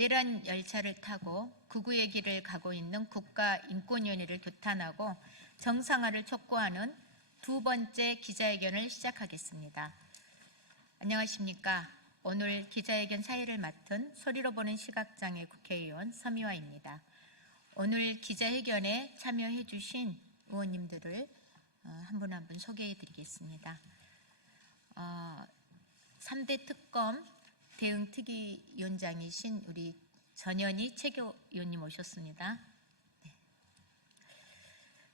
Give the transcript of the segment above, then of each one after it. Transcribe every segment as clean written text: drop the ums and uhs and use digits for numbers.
내란 열차를 타고 극우의 길을 가고 있는 국가인권위원회를 규탄하고 정상화를 촉구하는 두 번째 기자회견을 시작하겠습니다. 안녕하십니까. 오늘 기자회견 사회를 맡은 소리로 보는 시각장애 국회의원 서미화입니다. 오늘 기자회견에 참여해 주신 의원님들을 한 분 한 분 소개해 드리겠습니다. 3대 특검 대응특위위원장이신 우리 전현희 최고위원님 오셨습니다. 네.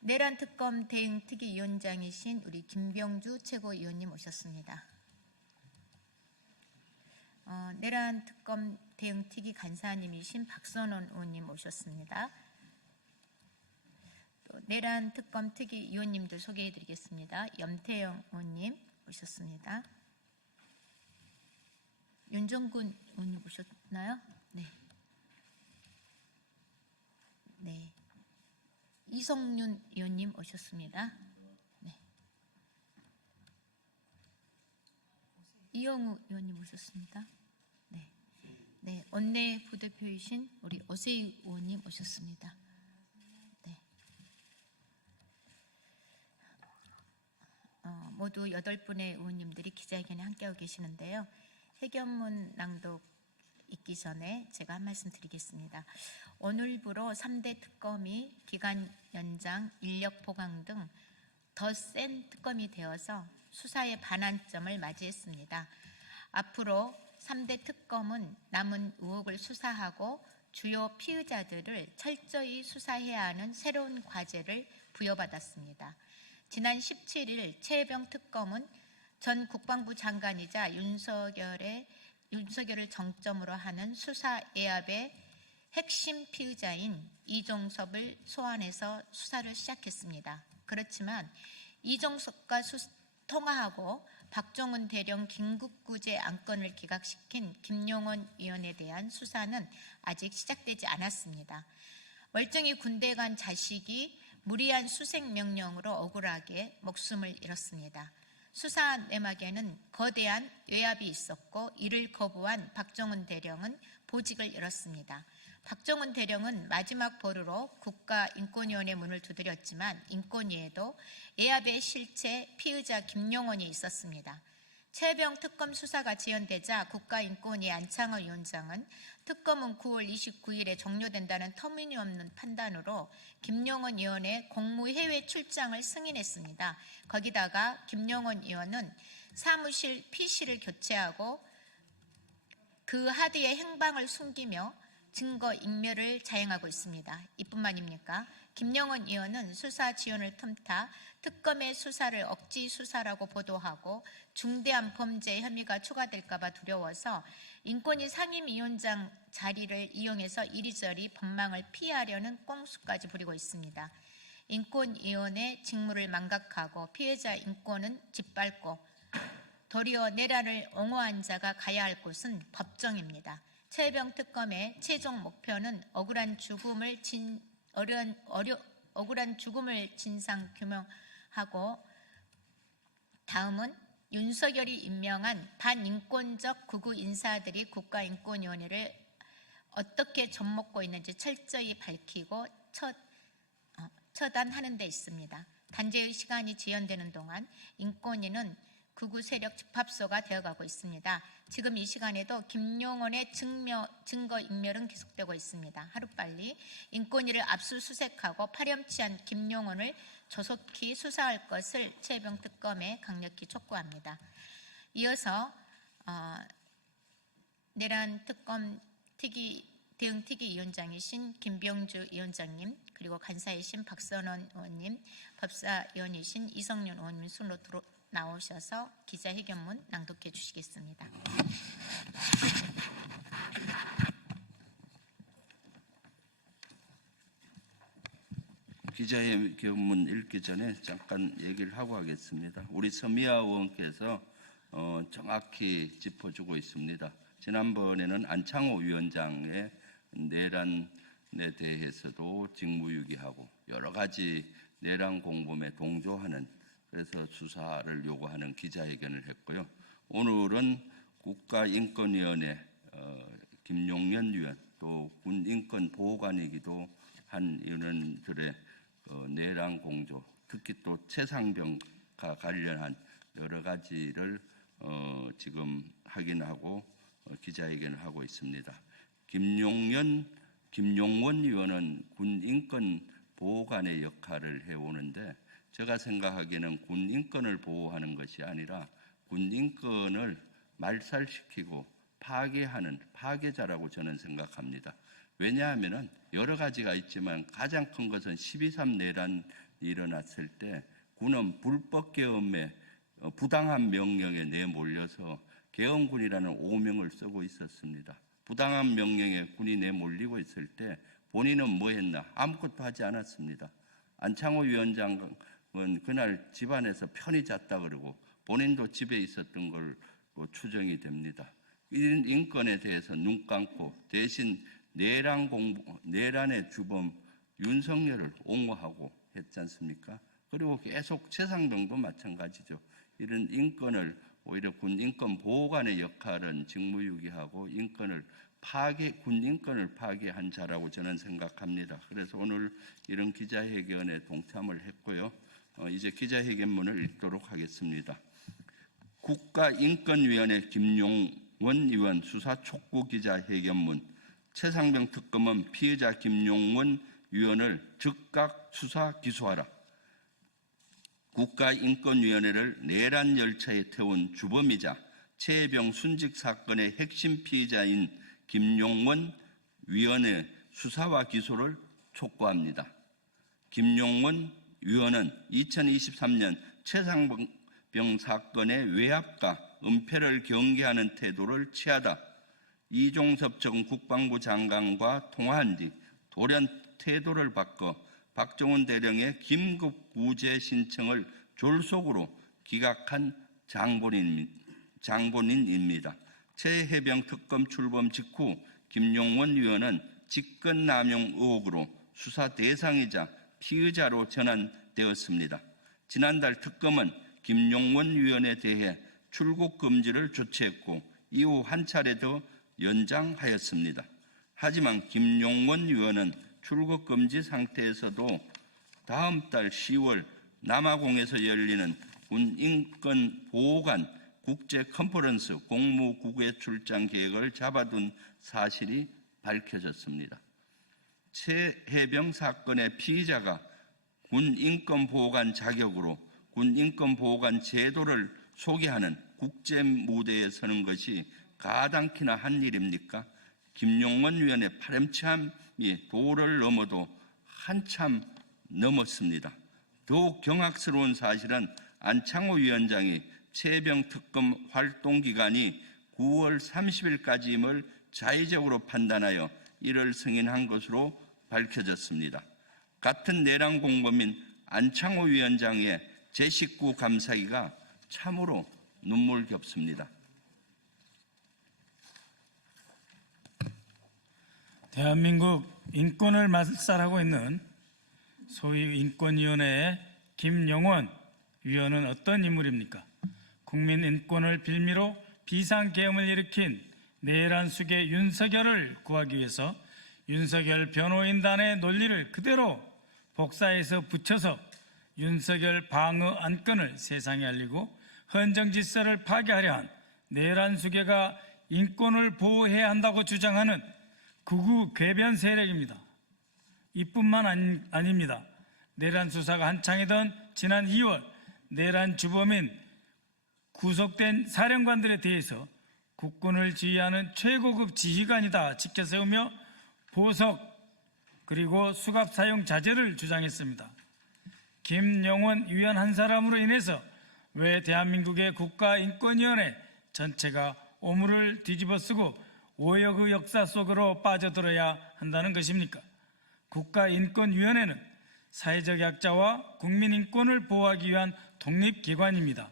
내란특검 대응특위위원장이신 우리 김병주 최고위원님 오셨습니다. 내란특검 대응특위 간사님이신 박선원 의원님 오셨습니다. 또 내란특검 특위위원님들 소개해 드리겠습니다. 염태영 의원님 오셨습니다. 윤정근 의원님 오셨나요? 네. 네. 이성윤 의원님 오셨습니다. 네. 이영우 의원님 오셨습니다. 네. 네. 원내 부대표이신 우리 오세희 의원님 오셨습니다. 네. 모두 8분의 의원님들이 기자회견에 함께하고 계시는데요. 회견문 낭독 있기 전에 제가 한 말씀 드리겠습니다. 오늘부로 3대 특검이 기간 연장, 인력 보강 등 더 센 특검이 되어서 수사의 반환점을 맞이했습니다. 앞으로 3대 특검은 남은 의혹을 수사하고 주요 피의자들을 철저히 수사해야 하는 새로운 과제를 부여받았습니다. 지난 17일 최혜병 특검은 전 국방부 장관이자 윤석열을 정점으로 하는 수사 애압의 핵심 피의자인 이종섭을 소환해서 수사를 시작했습니다. 그렇지만 이종섭과 통화하고 박종훈 대령 긴급구제 안건을 기각시킨 김용원 의원에 대한 수사는 아직 시작되지 않았습니다. 멀쩡히 군대 간 자식이 무리한 수색 명령으로 억울하게 목숨을 잃었습니다. 수사 내막에는 거대한 외압이 있었고 이를 거부한 박종훈 대령은 보직을 잃었습니다. 박종훈 대령은 마지막 보루로 국가인권위원회 문을 두드렸지만 인권위에도 외압의 실체 피의자 김용원이 있었습니다. 최혜병 특검 수사가 지연되자 국가인권위 안창호 위원장은 특검은 9월 29일에 종료된다는 터무니없는 판단으로 김용원 의원의 공무 해외 출장을 승인했습니다. 거기다가 김용원 의원은 사무실 PC를 교체하고 그 하드의 행방을 숨기며 증거 인멸을 자행하고 있습니다. 이뿐만입니까? 김용원 의원은 수사 지원을 틈타 특검의 수사를 억지 수사라고 보도하고 중대한 범죄 혐의가 추가될까 봐 두려워서 인권위 상임위원장 자리를 이용해서 이리저리 법망을 피하려는 꼼수까지 부리고 있습니다. 인권위원회 직무를 망각하고 피해자 인권은 짓밟고 도리어 내란을 옹호한 자가 가야 할 곳은 법정입니다. 최혜병 특검의 최종 목표는 억울한 죽음을 진상 규명하고 다음은 윤석열이 임명한 반인권적 극우 인사들이 국가인권위원회를 어떻게 좀먹고 있는지 철저히 밝히고 처단하는 데 있습니다. 단죄의 시간이 지연되는 동안 인권위는 극우 세력 집합소가 되어가고 있습니다. 지금 이 시간에도 김용원의 증거 인멸은 계속되고 있습니다. 하루빨리 인권위를 압수수색하고 파렴치한 김용원을 조속히 수사할 것을 최혜병 특검에 강력히 촉구합니다. 이어서 내란 특검 대응특위위원장이신 김병주 위원장님, 그리고 간사이신 박선원 의원님, 법사위원이신 이성윤 의원님 순으로 나오셔서 기자회견문 낭독해 주시겠습니다. 기자회견문 읽기 전에 잠깐 얘기를 하고 하겠습니다. 우리 서미화 의원께서 정확히 짚어주고 있습니다. 지난번에는 안창호 위원장의 내란에 대해서도 직무유기하고 여러 가지 내란 공범에 동조하는, 그래서 수사를 요구하는 기자회견을 했고요. 오늘은 국가인권위원회 김용현 위원, 또 또 군 인권 보호관이기도 한 이런들의 내란 공조, 특히 또 최상병과 관련한 여러 가지를 지금 확인하고 기자회견을 하고 있습니다. 김용원 의원은 군 인권 보호관의 역할을 해오는데, 제가 생각하기에는 군 인권을 보호하는 것이 아니라 군 인권을 말살시키고 파괴하는 파괴자라고 저는 생각합니다. 왜냐하면 여러 가지가 있지만 가장 큰 것은 12.3 내란이 일어났을 때 군은 불법 계엄에 부당한 명령에 내몰려서 계엄군이라는 오명을 쓰고 있었습니다. 부당한 명령에 군이 내몰리고 있을 때 본인은 뭐 했나? 아무것도 하지 않았습니다. 안창호 위원장은 그날 집안에서 편히 잤다 그러고 본인도 집에 있었던 걸로 추정이 됩니다. 인권에 대해서 눈 감고 대신 내란의 주범 윤석열을 옹호하고 했지 않습니까? 그리고 계속 최상병도 마찬가지죠. 이런 인권을 오히려 군 인권 보호관의 역할은 직무유기하고 군 인권을 파괴한 자라고 저는 생각합니다. 그래서 오늘 이런 기자회견에 동참을 했고요. 이제 기자회견문을 읽도록 하겠습니다. 국가인권위원회 김용원 의원 수사 촉구 기자회견문. 최상병 특검은 피의자 김용원 의원을 즉각 수사 기소하라. 국가인권위원회를 내란 열차에 태운 주범이자 최혜병 순직 사건의 핵심 피의자인 김용원 위원의 수사와 기소를 촉구합니다. 김용원 위원은 2023년 최상병 사건의 외압과 은폐를 경계하는 태도를 취하다 이종섭 전 국방부 장관과 통화한 뒤 돌연 태도를 바꿔 박정훈 대령의 긴급 구제 신청을 졸속으로 기각한 장본인입니다. 최혜병 특검 출범 직후 김용원 의원은 직권남용 의혹으로 수사 대상이자 피의자로 전환되었습니다. 지난달 특검은 김용원 의원에 대해 출국 금지를 조치했고 이후 한 차례 더 연장하였습니다. 하지만 김용원 의원은 출국 금지 상태에서도 다음 달 10월 남아공에서 열리는 군인권보호관 국제 컨퍼런스 공무국외 출장 계획을 잡아둔 사실이 밝혀졌습니다. 최혜병 사건의 피의자가 군인권보호관 자격으로 군인권보호관 제도를 소개하는 국제 무대에 서는 것이 가당키나 한 일입니까? 김용원 의원의 파렴치함이 도를 넘어도 한참 넘었습니다. 더욱 경악스러운 사실은 안창호 위원장이 최혜병 특검 활동 기간이 9월 30일까지임을 자의적으로 판단하여 이를 승인한 것으로 밝혀졌습니다. 같은 내란 공범인 안창호 위원장의 제19 감사기가 참으로 눈물겹습니다. 대한민국 인권을 말살하고 있는 소위 인권위원회의 김용원 위원은 어떤 인물입니까? 국민 인권을 빌미로 비상계엄을 일으킨 내란 수괴 윤석열을 구하기 위해서 윤석열 변호인단의 논리를 그대로 복사해서 붙여서 윤석열 방어 안건을 세상에 알리고 헌정 질서를 파괴하려 한 내란 수괴가 인권을 보호해야 한다고 주장하는 극우 궤변 세력입니다. 이뿐만 아닙니다. 내란 수사가 한창이던 지난 2월 내란 주범인 구속된 사령관들에 대해서 국군을 지휘하는 최고급 지휘관이다 지켜세우며 보석 그리고 수갑 사용 자제를 주장했습니다. 김용원 위원 한 사람으로 인해서 왜 대한민국의 국가인권위원회 전체가 오물을 뒤집어쓰고 오역의 역사 속으로 빠져들어야 한다는 것입니까? 국가인권위원회는 사회적 약자와 국민인권을 보호하기 위한 독립기관입니다.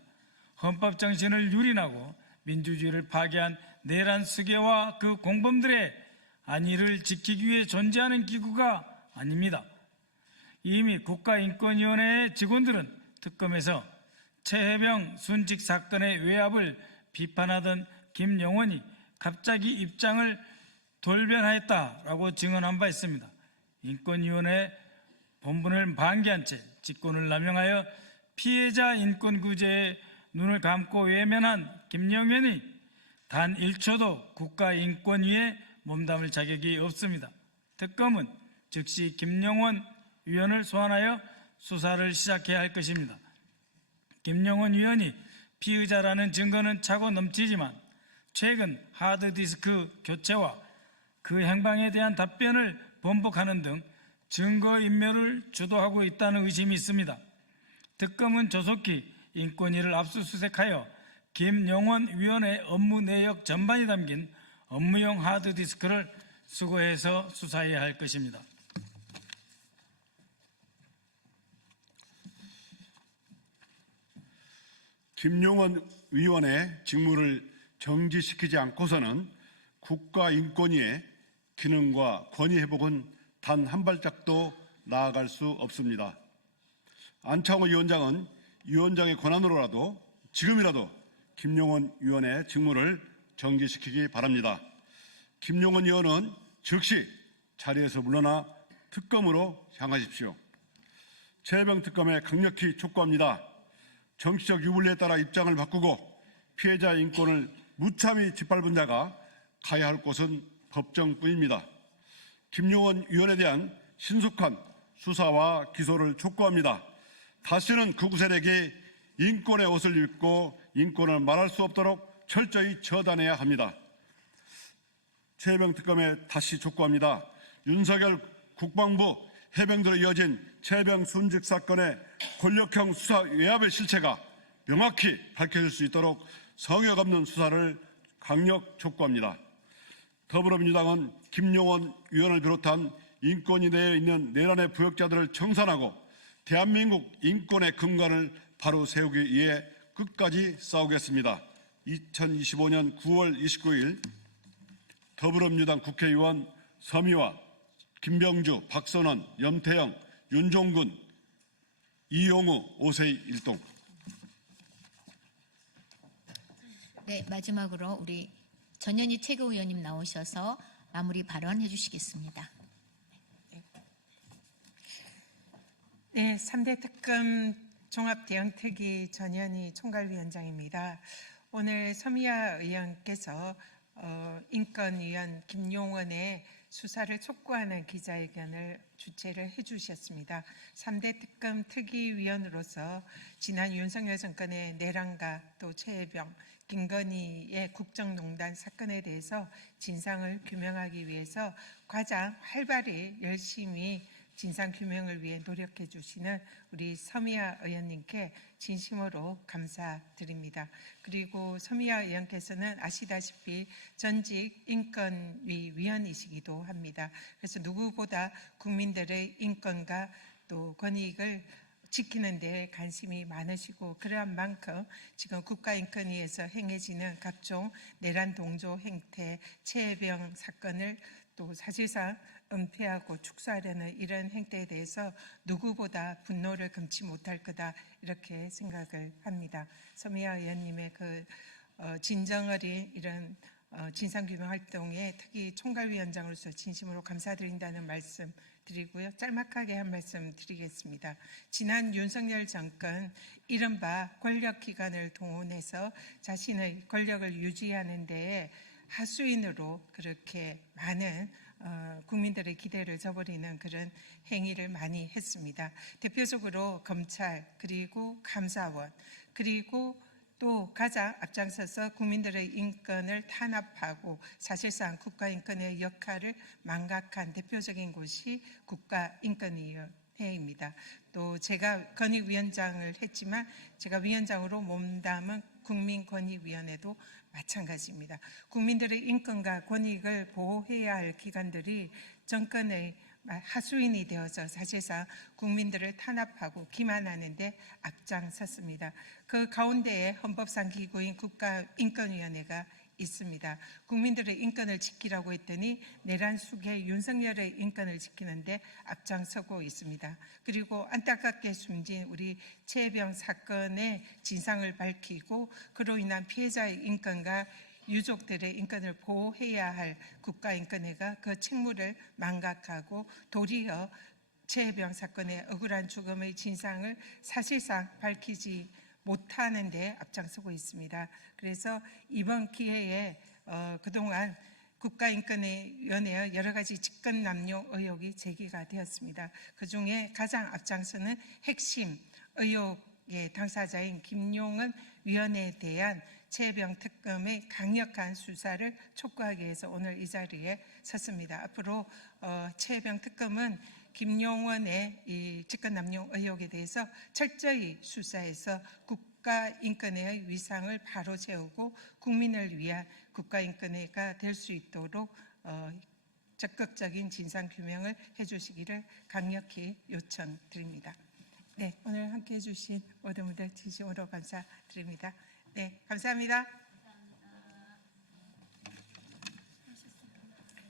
헌법 정신을 유린하고 민주주의를 파괴한 내란 수괴와 그 공범들의 안위를 지키기 위해 존재하는 기구가 아닙니다. 이미 국가인권위원회의 직원들은 특검에서 최혜병 순직 사건의 외압을 비판하던 김용원이 갑자기 입장을 돌변하였다라고 증언한 바 있습니다. 인권위원회 본분을 방기한 채 직권을 남용하여 피해자 인권구제에 눈을 감고 외면한 김영현이 단 1초도 국가인권위에 몸담을 자격이 없습니다. 특검은 즉시 김영원 위원을 소환하여 수사를 시작해야 할 것입니다. 김영원 위원이 피의자라는 증거는 차고 넘치지만 최근 하드디스크 교체와 그 행방에 대한 답변을 번복하는 등 증거인멸을 주도하고 있다는 의심이 있습니다. 특검은 조속히 인권위를 압수수색하여 김영원 위원의 업무 내역 전반이 담긴 업무용 하드디스크를 수거해서 수사해야 할 것입니다. 김용원 위원의 직무를 정지시키지 않고서는 국가인권위의 기능과 권위 회복은 단 한 발짝도 나아갈 수 없습니다. 안창호 위원장은 위원장의 권한으로라도 지금이라도 김용원 위원의 직무를 정지시키기 바랍니다. 김용원 위원은 즉시 자리에서 물러나 특검으로 향하십시오. 최혜병 특검에 강력히 촉구합니다. 정치적 유불리에 따라 입장을 바꾸고 피해자 인권을 무참히 짓밟은 자가 가야 할 곳은 법정뿐입니다. 김용원 위원에 대한 신속한 수사와 기소를 촉구합니다. 다시는 극우 세력이 인권의 옷을 입고 인권을 말할 수 없도록 철저히 처단해야 합니다. 최혜병 특검에 다시 촉구합니다. 윤석열 국방부 해병대로 이어진 최혜병 순직 사건의 권력형 수사 외압의 실체가 명확히 밝혀질 수 있도록 성역 없는 수사를 강력 촉구합니다. 더불어민주당은 김용원 위원을 비롯한 인권위 내에 있는 내란의 부역자들을 청산하고 대한민국 인권의 근간을 바로 세우기 위해 끝까지 싸우겠습니다. 2025년 9월 29일 더불어민주당 국회의원 서미화, 김병주, 박선원, 염태영, 윤종군, 이용우, 오세희 일동. 네, 마지막으로 우리 전현희 최고위원님 나오셔서 마무리 발언해 주시겠습니다. 네, 3대 특검 종합대응특위 전현희 총괄위원장입니다. 오늘 서미화 의원께서 인권위원 김용원의 수사를 촉구하는 기자회견을 주최를 해주셨습니다. 3대 특검 특위위원으로서 지난 윤석열 정권의 내란과 또 최혜병, 김건희의 국정농단 사건에 대해서 진상을 규명하기 위해서 가장 활발히 열심히 진상규명을 위해 노력해 주시는 우리 서미화 의원님께 진심으로 감사드립니다. 그리고 서미화 의원께서는 아시다시피 전직 인권위 위원이시기도 합니다. 그래서 누구보다 국민들의 인권과 또 권익을 지키는 데 관심이 많으시고 그러한 만큼 지금 국가인권위에서 행해지는 각종 내란 동조 행태, 최혜병 사건을 또 사실상 은폐하고 축소하려는 이런 행태에 대해서 누구보다 분노를 금치 못할 거다 이렇게 생각을 합니다. 서미화 의원님의 그 진정어린 이런 진상규명 활동에 특히 총괄위원장으로서 진심으로 감사드린다는 말씀 드리고요. 짤막하게 한 말씀 드리겠습니다. 지난 윤석열 정권 이른바 권력기관을 동원해서 자신의 권력을 유지하는 데에 하수인으로 그렇게 많은 국민들의 기대를 저버리는 그런 행위를 많이 했습니다. 대표적으로 검찰 그리고 감사원 그리고 또 가장 앞장서서 국민들의 인권을 탄압하고 사실상 국가인권의 역할을 망각한 대표적인 곳이 국가인권위원회입니다. 또 제가 권익위원장을 했지만 제가 위원장으로 몸담은 국민권익위원회도 마찬가지입니다. 국민들의 인권과 권익을 보호해야 할 기관들이 정권의 하수인이 되어서 사실상 국민들을 탄압하고 기만하는 데 앞장섰습니다. 그 가운데에 헌법상 기구인 국가인권위원회가 있습니다. 국민들의 인권을 지키라고 했더니 내란 속에 윤석열의 인권을 지키는데 앞장서고 있습니다. 그리고 안타깝게 숨진 우리 최혜병 사건의 진상을 밝히고 그로 인한 피해자의 인권과 유족들의 인권을 보호해야 할 국가인권회가 그 책무를 망각하고 도리어 최혜병 사건의 억울한 죽음의 진상을 사실상 밝히지 못하는 데 앞장서고 있습니다. 그래서 이번 기회에 그동안 국가인권위원회의 여러 가지 직권남용 의혹이 제기가 되었습니다. 그중에 가장 앞장서는 핵심 의혹의 당사자인 김용은 위원회에 대한 최혜병 특검의 강력한 수사를 촉구하기 위해서 오늘 이 자리에 섰습니다. 앞으로 최혜병 특검은 김용원의 이 직권남용 의혹에 대해서 철저히 수사해서 국가인권회의 위상을 바로세우고 국민을 위한 국가인권회가 될 수 있도록 적극적인 진상규명을 해주시기를 강력히 요청드립니다. 네, 오늘 함께해 주신 모든 분들 진심으로 감사드립니다. 네, 감사합니다.